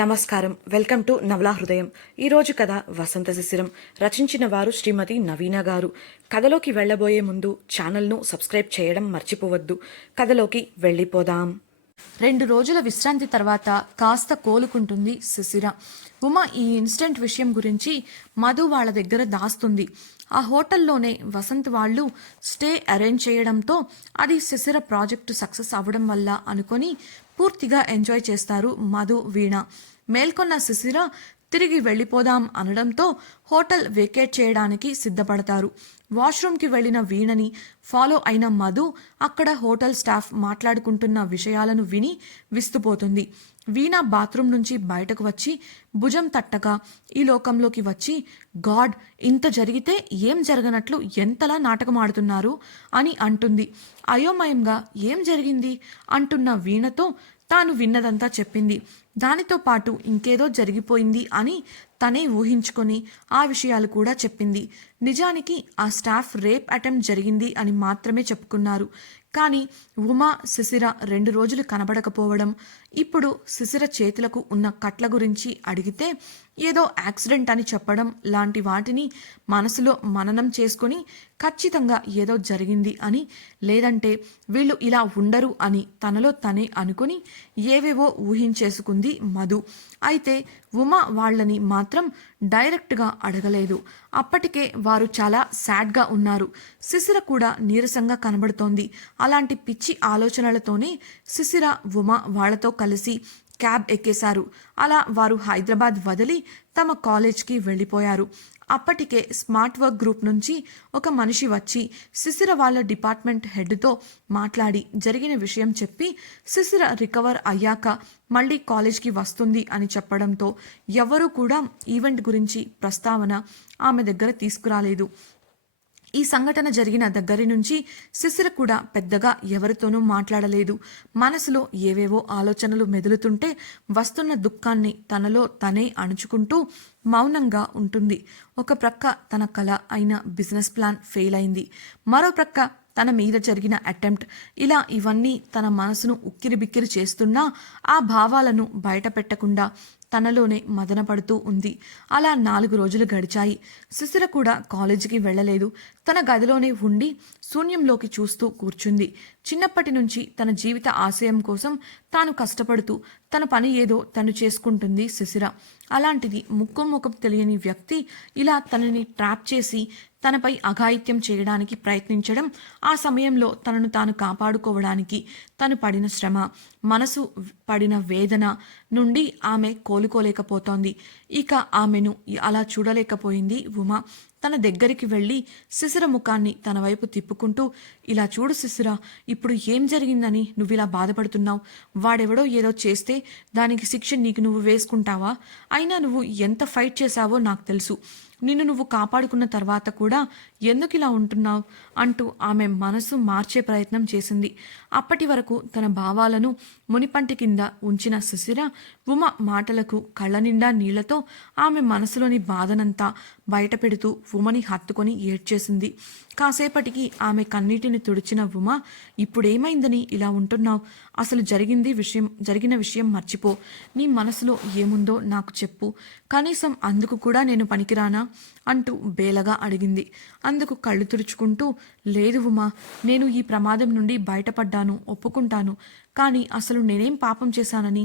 నమస్కారం. Welcome to నవలా హృదయం. ఈరోజు కథ వసంత శిశిరం. రచించిన వారు శ్రీమతి నవీన గారు. కథలోకి వెళ్ళబోయే ముందు ఛానల్ను సబ్స్క్రైబ్ చేయడం మర్చిపోవద్దు. కథలోకి వెళ్ళిపోదాం. 2 రోజుల విశ్రాంతి తర్వాత కాస్త కోలుకుంటుంది శిశిర. ఉమ ఈ ఇన్సిడెంట్ విషయం గురించి మధు వాళ్ళ దగ్గర దాస్తుంది. ఆ హోటల్లోనే వసంత్ వాళ్ళు స్టే అరేంజ్ చేయడంతో అది శిశిర ప్రాజెక్టు సక్సెస్ అవ్వడం వల్ల అనుకొని పూర్తిగా ఎంజాయ్ చేస్తారు మధు, వీణ. మేల్కొన్న శిశిర తిరిగి వెళ్ళిపోదాం అనడంతో హోటల్ వేకేట్ చేయడానికి సిద్ధపడతారు. వాష్రూమ్కి వెళ్లిన వీణని ఫాలో అయిన మధు అక్కడ హోటల్ స్టాఫ్ మాట్లాడుకుంటున్న విషయాలను విని విస్తుపోతుంది. వీణ బాత్రూమ్ నుంచి బయటకు వచ్చి భుజం తట్టగా ఈ లోకంలోకి వచ్చి, గాడ్, ఇంత జరిగితే ఏం జరగనట్లు ఎంతలా నాటకమాడుతున్నారు అని అంటుంది. అయోమయంగా ఏం జరిగింది అంటున్న వీణతో తాను విన్నదంతా చెప్పింది. దానితో పాటు ఇంకేదో జరిగిపోయింది అని తనే ఊహించుకొని ఆ విషయాలు కూడా చెప్పింది. నిజానికి ఆ స్టాఫ్ రేప్ అటెంప్ట్ జరిగింది అని మాత్రమే చెప్పుకున్నారు. కానీ ఉమా, శిశిర 2 రోజులు కనబడకపోవడం, ఇప్పుడు శిశిర చేతులకు ఉన్న కట్ల గురించి అడిగితే ఏదో యాక్సిడెంట్ అని చెప్పడం లాంటి వాటిని మనసులో మననం చేసుకుని ఖచ్చితంగా ఏదో జరిగింది అని, లేదంటే వీళ్ళు ఇలా ఉండరు అని తనలో తనే అనుకుని ఏవేవో ఊహించేసుకుంది మధు. అయితే ఉమా వాళ్ళని మాత్రం డైరెక్ట్గా అడగలేదు. అప్పటికే వారు చాలా సాడ్గా ఉన్నారు. శిశిర కూడా నీరసంగా కనబడుతోంది. అలాంటి పిచ్చి ఆలోచనలతోనే శిశిర, ఉమా వాళ్లతో కలిసి క్యాబ్ ఎక్కేశారు. అలా వారు హైదరాబాద్ వదిలి తమ కాలేజ్కి వెళ్ళిపోయారు. అప్పటికే స్మార్ట్ వర్క్ గ్రూప్ నుంచి ఒక మనిషి వచ్చి శిశిర వాళ్ళ డిపార్ట్మెంట్ హెడ్తో మాట్లాడి జరిగిన విషయం చెప్పి శిశిర రికవర్ అయ్యాక మళ్ళీ కాలేజ్కి వస్తుంది అని చెప్పడంతో ఎవరూ కూడా ఈవెంట్ గురించి ప్రస్తావన ఆమె దగ్గర తీసుకురాలేదు. ఈ సంఘటన జరిగిన దగ్గరి నుంచి శిశిర కూడా పెద్దగా ఎవరితోనూ మాట్లాడలేదు. మనసులో ఏవేవో ఆలోచనలు మెదులుతుంటే వస్తున్న దుఃఖాన్ని తనలో తనే అణుచుకుంటూ మౌనంగా ఉంటుంది. ఒక ప్రక్క తన కల అయిన బిజినెస్ ప్లాన్ ఫెయిల్ అయింది. మరో ప్రక్క తన మీద జరిగిన అటెంప్ట్. ఇలా ఇవన్నీ తన మనసును ఉక్కిరిబిక్కిరి చేస్తున్నా ఆ భావాలను బయట పెట్టకుండా తనలోనే మదనపడుతూ ఉంది. అలా 4 రోజులు గడిచాయి. శిశిర కూడా కాలేజీకి వెళ్ళలేదు. తన గదిలోనే ఉండి శూన్యంలోకి చూస్తూ కూర్చుంది. చిన్నప్పటి నుంచి తన జీవిత ఆశయం కోసం తాను కష్టపడుతూ తన పని ఏదో తను చేసుకుంటుంది శిశిర. అలాంటిది ముఖం తెలియని వ్యక్తి ఇలా తనని ట్రాప్ చేసి తనపై అఘాయిత్యం చేయడానికి ప్రయత్నించడం, ఆ సమయంలో తనను తాను కాపాడుకోవడానికి తను పడిన శ్రమ, మనసు పడిన వేదన నుండి ఆమె కోలుకోలేకపోతోంది. ఇక ఆమెను అలా చూడలేకపోయింది ఉమా. తన దగ్గరికి వెళ్ళి శిశిర ముఖాన్ని తన వైపు తిప్పుకుంటూ, ఇలా చూడు శిశిర, ఇప్పుడు ఏం జరిగిందని నువ్విలా బాధపడుతున్నావు? వాడెవడో ఏదో చేస్తే దానికి శిక్ష నీకు నువ్వు వేసుకుంటావా? అయినా నువ్వు ఎంత ఫైట్ చేశావో నాకు తెలుసు. నిన్ను నువ్వు కాపాడుకున్న తర్వాత కూడా ఎందుకు ఇలా ఉంటున్నావు అంటూ ఆమె మనసు మార్చే ప్రయత్నం చేసింది. అప్పటి వరకు తన భావాలను మునిపంటి కింద ఉంచిన శిశిర ఉమ మాటలకు కళ్ళ నిండా నీళ్లతో ఆమె మనసులోని బాధనంతా బయట పెడుతూ ఉమని హత్తుకొని ఏడ్చేసింది. కాసేపటికి ఆమె కన్నీటిని తుడిచిన ఉమ, ఇప్పుడేమైందని ఇలా ఉంటున్నావు? అసలు జరిగిన విషయం మర్చిపో. నీ మనసులో ఏముందో నాకు చెప్పు. కనీసం అందుకు కూడా నేను పనికిరానా అంటూ బేలగా అడిగింది. అందుకు కళ్ళు తుడుచుకుంటూ, లేదు ఉమా, నేను ఈ ప్రమాదం నుండి బయటపడ్డాను, ఒప్పుకుంటాను. కానీ అసలు నేనేం పాపం చేశానని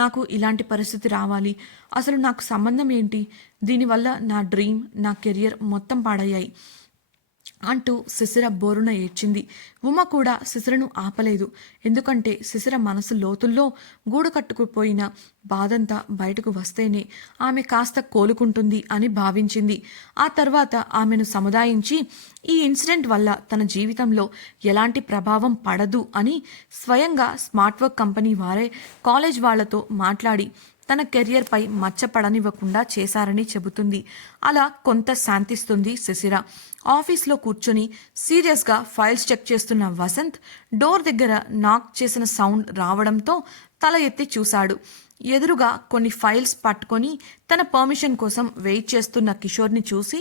నాకు ఇలాంటి పరిస్థితి రావాలి? అసలు నాకు సంబంధం ఏంటి? దీనివల్ల నా డ్రీమ్, నా కెరియర్ మొత్తం పాడయ్యాయి అంటూ శిశిర బోరున ఏడ్చింది. ఉమ కూడా శిశిరను ఆపలేదు. ఎందుకంటే శిశిర మనసు లోతుల్లో గూడు కట్టుకుపోయిన బాధంతా బయటకు వస్తేనే ఆమె కాస్త కోలుకుంటుంది అని భావించింది. ఆ తర్వాత ఆమెను సముదాయించి ఈ ఇన్సిడెంట్ వల్ల తన జీవితంలో ఎలాంటి ప్రభావం పడదు అని స్వయంగా స్మార్ట్ వర్క్ కంపెనీ వారే కాలేజ్ వాళ్లతో మాట్లాడి తన కెరియర్పై మచ్చపడనివ్వకుండా చేశారని చెబుతుంది. అలా కొంత శాంతిస్తుంది శిశిర. ఆఫీస్లో కూర్చొని సీరియస్గా ఫైల్స్ చెక్ చేస్తున్న వసంత్ డోర్ దగ్గర నాక్ చేసిన సౌండ్ రావడంతో తల ఎత్తి చూశాడు. ఎదురుగా కొన్ని ఫైల్స్ పట్టుకొని తన పర్మిషన్ కోసం వెయిట్ చేస్తున్న కిషోర్ని చూసి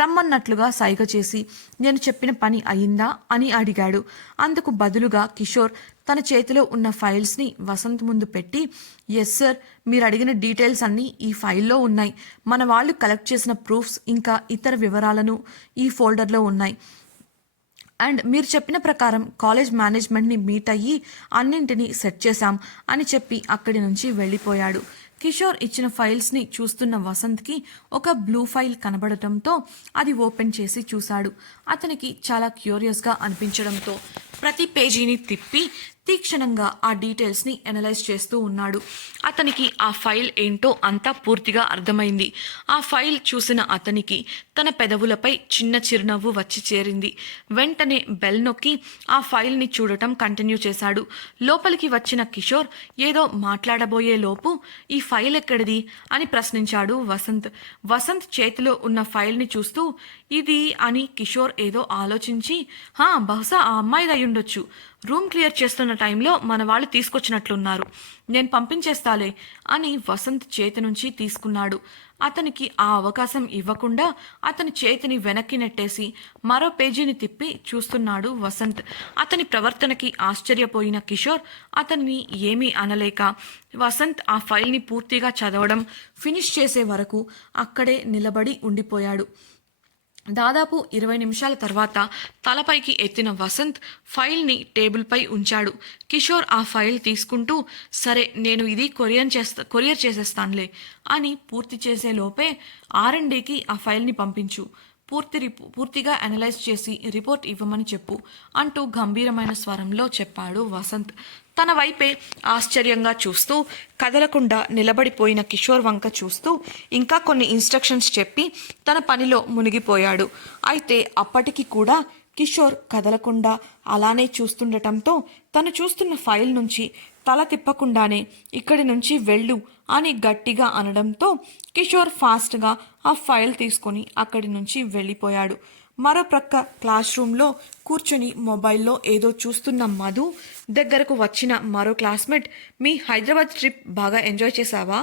రమ్మన్నట్లుగా సైగ చేసి, నేను చెప్పిన పని అయిందా అని అడిగాడు. అందుకు బదులుగా కిషోర్ తన చేతిలో ఉన్న ఫైల్స్ని వసంత్ ముందు పెట్టి, ఎస్ సార్, మీరు అడిగిన డీటెయిల్స్ అన్నీ ఈ ఫైల్లో ఉన్నాయి. మన వాళ్ళు కలెక్ట్ చేసిన ప్రూఫ్స్ ఇంకా ఇతర వివరాలను ఈ ఫోల్డర్లో ఉన్నాయి. అండ్ మీరు చెప్పిన ప్రకారం కాలేజ్ మేనేజ్మెంట్ని మీట్ అయ్యి అన్నింటినీ సెట్ చేశాం అని చెప్పి అక్కడి నుంచి వెళ్ళిపోయాడు. కిషోర్ ఇచ్చిన ఫైల్స్ని చూస్తున్న వసంత్కి ఒక బ్లూ ఫైల్ కనబడటంతో అది ఓపెన్ చేసి చూశాడు. అతనికి చాలా క్యూరియస్గా అనిపించడంతో ప్రతి పేజీని తిప్పి తీక్షణంగా ఆ డీటెయిల్స్ని అనలైజ్ చేస్తూ ఉన్నాడు. అతనికి ఆ ఫైల్ ఏంటో అంతా పూర్తిగా అర్థమైంది. ఆ ఫైల్ చూసిన అతనికి తన పెదవులపై చిన్న చిరునవ్వు వచ్చి చేరింది. వెంటనే బెల్ నొక్కి ఆ ఫైల్ని చూడటం కంటిన్యూ చేశాడు. లోపలికి వచ్చిన కిషోర్ ఏదో మాట్లాడబోయే లోపు ఈ ఫైల్ ఎక్కడిది అని ప్రశ్నించాడు వసంత్. వసంత్ చేతిలో ఉన్న ఫైల్ని చూస్తూ ఇది అని కిషోర్ ఏదో ఆలోచించి, బహుశా ఆ అమ్మాయిది అయ్యుండొచ్చు, రూమ్ క్లియర్ చేస్తున్న టైంలో మన వాళ్ళు తీసుకొచ్చినట్లున్నారు, నేను పంపించేస్తాలే అని వసంత్ చేతి నుంచి తీసుకున్నాడు. అతనికి ఆ అవకాశం ఇవ్వకుండా అతని చేతిని వెనక్కి నెట్టేసి మరో పేజీని తిప్పి చూస్తున్నాడు వసంత్. అతని ప్రవర్తనకి ఆశ్చర్యపోయిన కిషోర్ అతన్ని ఏమీ అనలేక వసంత్ ఆ ఫైల్ని పూర్తిగా చదవడం ఫినిష్ చేసే వరకు అక్కడే నిలబడి ఉండిపోయాడు. దాదాపు 20 నిమిషాల తర్వాత తలపైకి ఎత్తిన వసంత్ ఫైల్ని టేబుల్పై ఉంచాడు. కిషోర్ ఆ ఫైల్ తీసుకుంటూ, సరే నేను ఇది కొరియర్ చేసేస్తానులే అని పూర్తి చేసే లోపే R&Dకి ఆ ఫైల్ని పంపించు, పూర్తిగా అనలైజ్ చేసి రిపోర్ట్ ఇవ్వమని చెప్పు అంటూ గంభీరమైన స్వరంలో చెప్పాడు వసంత్. తన వైపే ఆశ్చర్యంగా చూస్తూ కదలకుండా నిలబడిపోయిన కిషోర్ వంక చూస్తూ ఇంకా కొన్ని ఇన్స్ట్రక్షన్స్ చెప్పి తన పనిలో మునిగిపోయాడు. అయితే అప్పటికి కూడా కిషోర్ కదలకుండా అలానే చూస్తుండటంతో తను చూస్తున్న ఫైల్ నుంచి తల తిప్పకుండానే ఇక్కడి నుంచి వెళ్ళు అని గట్టిగా అనడంతో కిషోర్ ఫాస్ట్గా ఆ ఫైల్ తీసుకొని అక్కడి నుంచి వెళ్ళిపోయాడు. మరో ప్రక్క క్లాస్ రూమ్లో కూర్చొని మొబైల్లో ఏదో చూస్తున్న మధు దగ్గరకు వచ్చిన మరో క్లాస్మేట్, మీ హైదరాబాద్ ట్రిప్ బాగా ఎంజాయ్ చేశావా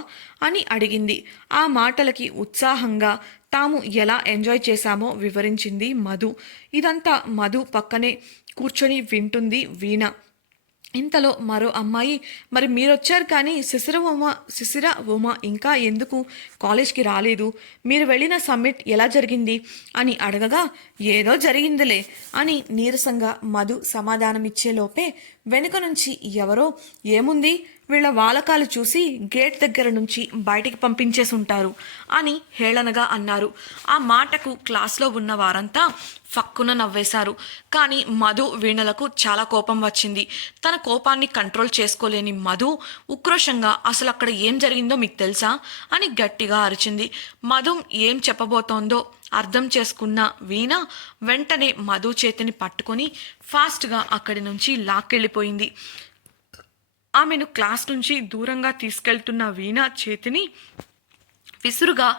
అని అడిగింది. ఆ మాటలకి ఉత్సాహంగా తాము ఎలా ఎంజాయ్ చేశామో వివరించింది మధు. ఇదంతా మధు పక్కనే కూర్చొని వింటుంది వీణ. ఇంతలో మరో అమ్మాయి, మరి మీరొచ్చారు కానీ శిశిర ఉమ ఇంకా ఎందుకు కాలేజ్కి రాలేదు, మీరు వెళ్ళిన సమ్మిట్ ఎలా జరిగింది అని అడగగా, ఏదో జరిగిందిలే అని నీరసంగా మధు సమాధానమిచ్చే లోపే వెనుక నుంచి ఎవరో, ఏముంది వీళ్ళ వాలకాలు చూసి గేట్ దగ్గర నుంచి బయటికి పంపించేసి ఉంటారు అని హేళనగా అన్నారు. ఆ మాటకు క్లాస్లో ఉన్న వారంతా ఫక్కున నవ్వేశారు. కానీ మధు వీణలకు చాలా కోపం వచ్చింది. తన కోపాన్ని కంట్రోల్ చేసుకోలేని మధు ఉక్రోషంగా, అసలు అక్కడ ఏం జరిగిందో మీకు తెలుసా అని గట్టిగా అరిచింది. మధు ఏం చెప్పబోతోందో అర్థం చేసుకున్న వీణ వెంటనే మధు చేతిని పట్టుకొని ఫాస్ట్గా అక్కడి నుంచి లాక్కెళ్ళిపోయింది. ఆమెను క్లాస్ నుంచి దూరంగా తీసుకెళ్తున్న వీణ చేతిని విసురుగా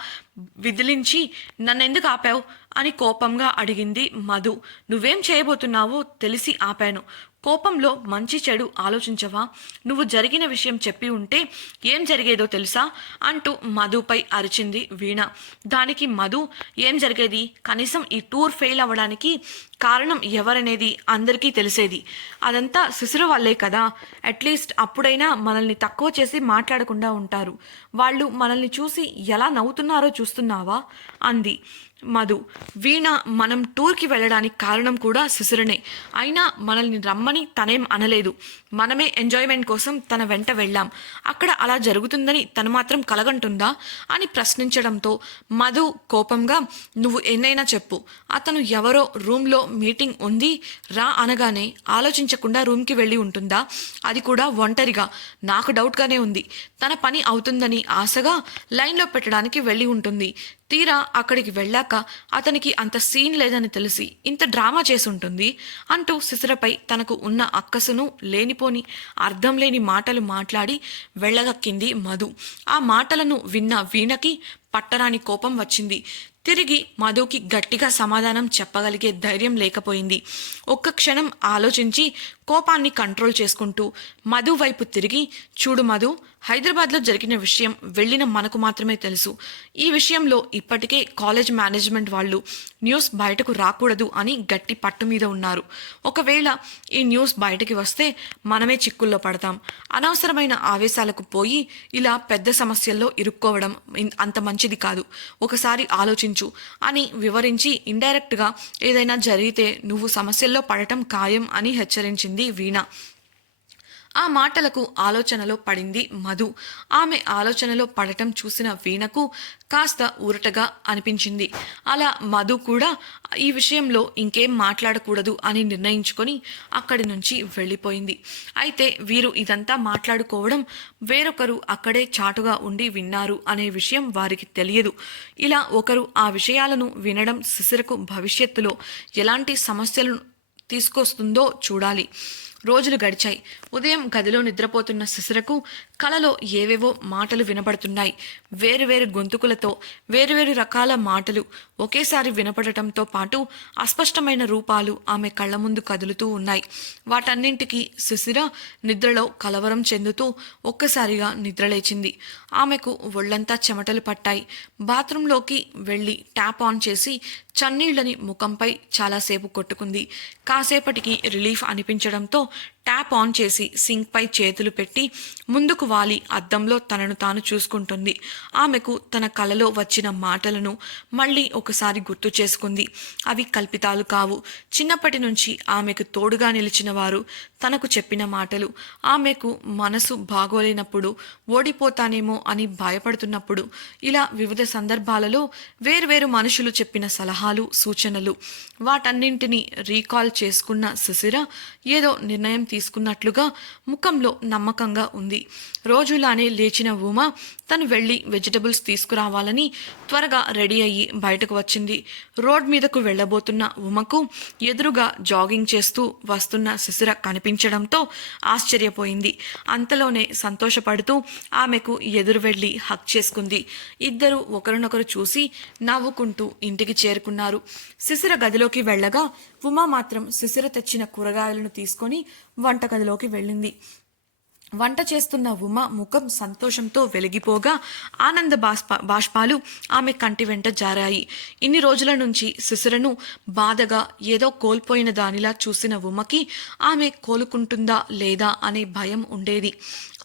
విదిలించి, నన్నెందుకు ఆపావు అని కోపంగా అడిగింది మధు. నువ్వేం చేయబోతున్నావో తెలిసి ఆపాను, కోపంలో మంచి చెడు ఆలోచించవా, నువ్వు జరిగిన విషయం చెప్పి ఉంటే ఏం జరిగేదో తెలుసా అంటూ మధుపై అరిచింది వీణ. దానికి మధు, ఏం జరిగేది, కనీసం ఈ టూర్ ఫెయిల్ అవ్వడానికి కారణం ఎవరనేది అందరికీ తెలిసేది, అదంతా శిశిర వల్లే కదా, అట్లీస్ట్ అప్పుడైనా మనల్ని తక్కువ చేసి మాట్లాడకుండా ఉంటారు, వాళ్ళు మనల్ని చూసి ఎలా నవ్వుతున్నారో చూస్తున్నావా అంది మధు. వీణ, మనం టూర్కి వెళ్ళడానికి కారణం కూడా శిశిరనే, అయినా మనల్ని రమ్మని తనేం అనలేదు, మనమే ఎంజాయ్మెంట్ కోసం తన వెంట వెళ్ళాం, అక్కడ అలా జరుగుతుందని తను మాత్రం కలగంటుందా అని ప్రశ్నించడంతో మధు కోపంగా, నువ్వు ఎన్నైనా చెప్పు, అతను ఎవరో రూమ్లో మీటింగ్ ఉంది రా అనగానే ఆలోచించకుండా రూమ్కి వెళ్ళి ఉంటుందా, అది కూడా ఒంటరిగా, నాకు డౌట్గానే ఉంది, తన పని అవుతుందని ఆశగా లైన్లో పెట్టడానికి వెళ్ళి ఉంటుంది, తీరా అక్కడికి వెళ్ళాక అతనికి అంత సీన్ లేదని తెలిసి ఇంత డ్రామా చేసుంటుంది అంటూ శిశిరపై తనకు ఉన్న అక్కసును లేనిపోని అర్థం లేని మాటలు మాట్లాడి వెళ్ళగక్కింది మధు. ఆ మాటలను విన్న వీణకి పట్టరాని కోపం వచ్చింది. తిరిగి మధుకి గట్టిగా సమాధానం చెప్పగలిగే ధైర్యం లేకపోయింది. ఒక్క క్షణం ఆలోచించి కోపాన్ని కంట్రోల్ చేసుకుంటూ మధు వైపు తిరిగి, చూడు మధు, హైదరాబాద్లో జరిగిన విషయం వెళ్ళిన మనకు మాత్రమే తెలుసు. ఈ విషయంలో ఇప్పటికే కాలేజ్ మేనేజ్మెంట్ వాళ్ళు న్యూస్ బయటకు రాకూడదు అని గట్టి పట్టు మీద ఉన్నారు. ఒకవేళ ఈ న్యూస్ బయటకి వస్తే మనమే చిక్కుల్లో పడతాం. అనవసరమైన ఆవేశాలకు పోయి ఇలా పెద్ద సమస్యల్లో ఇరుక్కోవడం అంత మంచిది కాదు. ఒకసారి ఆలోచించు అని వివరించి ఇండైరెక్ట్గా ఏదైనా జరిగితే నువ్వు సమస్యల్లో పడటం ఖాయం అని హెచ్చరించింది వీణ. ఆ మాటలకు ఆలోచనలో పడింది మధు. ఆమె ఆలోచనలో పడటం చూసిన వీణకు కాస్త ఊరటగా అనిపించింది. అలా మధు కూడా ఈ విషయంలో ఇంకేం మాట్లాడకూడదు అని నిర్ణయించుకొని అక్కడి నుంచి వెళ్ళిపోయింది. అయితే వీరు ఇదంతా మాట్లాడుకోవడం వేరొకరు అక్కడే చాటుగా ఉండి విన్నారు అనే విషయం వారికి తెలియదు. ఇలా ఒకరు ఆ విషయాలను వినడం శిశిరకు భవిష్యత్తులో ఎలాంటి సమస్యలను తీసుకొస్తుందో చూడాలి. రోజులు గడిచాయి. ఉదయం గదిలో నిద్రపోతున్న శిశిరకు కలలో ఏవేవో మాటలు వినపడుతున్నాయి. వేరువేరు గొంతుకులతో వేరువేరు రకాల మాటలు ఒకేసారి వినపడటంతో పాటు అస్పష్టమైన రూపాలు ఆమె కళ్ళ ముందు కదులుతూ ఉన్నాయి. వాటన్నింటికీ శిశిర నిద్రలో కలవరం చెందుతూ ఒక్కసారిగా నిద్రలేచింది. ఆమెకు ఒళ్ళంతా చెమటలు పట్టాయి. బాత్రూంలోకి వెళ్ళి ట్యాప్ ఆన్ చేసి చన్నీళ్లని ముఖంపై చాలాసేపు కొట్టుకుంది. కాసేపటికి రిలీఫ్ అనిపించడంతో ట్యాప్ ఆన్ చేసి సింక్ పై చేతులు పెట్టి ముందుకు వాలి అద్దంలో తనను తాను చూసుకుంటుంది. ఆమెకు తన కలలో వచ్చిన మాటలను మళ్ళీ ఒకసారి గుర్తు చేసుకుంది. అవి కల్పితాలు కావు. చిన్నప్పటి నుంచి ఆమెకు తోడుగా నిలిచిన వారు తనకు చెప్పిన మాటలు. ఆమెకు మనసు బాగోలేనప్పుడు, ఓడిపోతానేమో అని భయపడుతున్నప్పుడు, ఇలా వివిధ సందర్భాలలో వేర్వేరు మనుషులు చెప్పిన సలహాలు, సూచనలు. వాటన్నింటినీ రీకాల్ చేసుకున్న శిశిర ఏదో నిర్ణయం తీసుకున్నట్లుగా ముఖంలో నమ్మకంగా ఉంది. రోజులానే లేచిన ఉమ తను వెళ్ళి వెజిటబుల్స్ తీసుకురావాలని త్వరగా రెడీ అయ్యి బయటకు వచ్చింది. రోడ్ మీదకు వెళ్ళబోతున్న ఉమకు ఎదురుగా జాగింగ్ చేస్తూ వస్తున్న శిశిర కనిపించడంతో ఆశ్చర్యపోయింది. అంతలోనే సంతోషపడుతూ ఆమెకు ఎదురు వెళ్ళి హక్ చేసుకుంది. ఇద్దరు ఒకరినొకరు చూసి నవ్వుకుంటూ ఇంటికి చేరుకున్నారు. శిశిర గదిలోకి వెళ్ళగా ఉమ మాత్రం శిశిర తెచ్చిన కూరగాయలను తీసుకొని వంటగదిలోకి వెళ్ళింది. వంట చేస్తున్న ఉమ ముఖం సంతోషంతో వెలిగిపోగా ఆనంద బాష్పాలు ఆమె కంటి వెంట జారాయి. ఇన్ని రోజుల నుంచి శిశిరను బాధగా ఏదో కోల్పోయిన దానిలా చూసిన ఉమకి ఆమె కోలుకుంటుందా లేదా అనే భయం ఉండేది.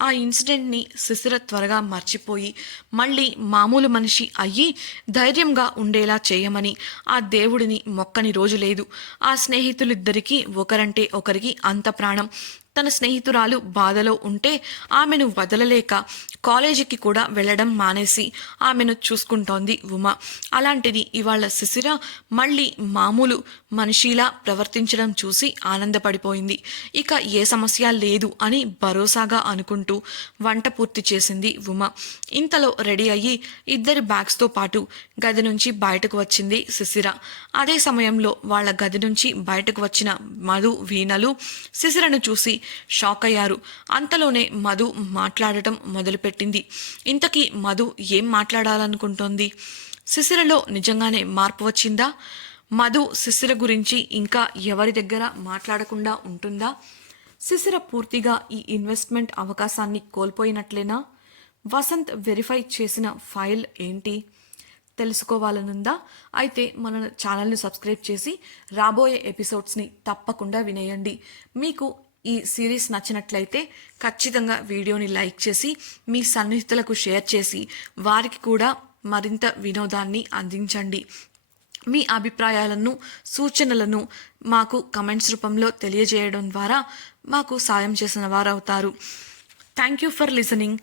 ఆ ఇన్సిడెంట్ని శిశిర త్వరగా మర్చిపోయి మళ్ళీ మామూలు మనిషి అయ్యి ధైర్యంగా ఉండేలా చేయమని ఆ దేవుడిని మొక్కని రోజు లేదు. ఆ స్నేహితులిద్దరికీ ఒకరంటే ఒకరికి అంత ప్రాణం. తన స్నేహితురాలు బాధలో ఉంటే ఆమెను వదలలేక కాలేజీకి కూడా వెళ్ళడం మానేసి ఆమెను చూసుకుంటోంది ఉమ. అలాంటిది ఇవాళ శిశిర మళ్ళీ మామూలు మనిషిలా ప్రవర్తించడం చూసి ఆనందపడిపోయింది. ఇక ఏ సమస్య లేదు అని భరోసాగా అనుకుంటూ వంట పూర్తి చేసింది ఉమ. ఇంతలో రెడీ అయ్యి ఇద్దరి బ్యాగ్స్తో పాటు గది నుంచి బయటకు వచ్చింది శిశిర. అదే సమయంలో వాళ్ళ గది నుంచి బయటకు వచ్చిన మధు, వీణలు శిశిరను చూసి షాక్ అయ్యారు. అంతలోనే మధు మాట్లాడటం మొదలుపెట్టింది. ఇంతకీ మధు ఏం మాట్లాడాలనుకుంటోంది? శిశిరలో నిజంగానే మార్పు వచ్చిందా? మధు శిశిర గురించి ఇంకా ఎవరి దగ్గర మాట్లాడకుండా ఉంటుందా? శిశిర పూర్తిగా ఈ ఇన్వెస్ట్మెంట్ అవకాశాన్ని కోల్పోయినట్లేనా? వసంత్ వెరిఫై చేసిన ఫైల్ ఏంటి తెలుసుకోవాలనుందా? అయితే మన ఛానల్ని సబ్స్క్రైబ్ చేసి రాబోయే ఎపిసోడ్స్ని తప్పకుండా వినేయండి. మీకు ఈ సిరీస్ నచ్చినట్లయితే ఖచ్చితంగా వీడియోని లైక్ చేసి మీ సన్నిహితులకు షేర్ చేసి వారికి కూడా మరింత వినోదాన్ని అందించండి. మీ అభిప్రాయాలను, సూచనలను మాకు కమెంట్స్ రూపంలో తెలియజేయడం ద్వారా మాకు సాయం చేసిన వారు అవుతారు. Thank you for listening.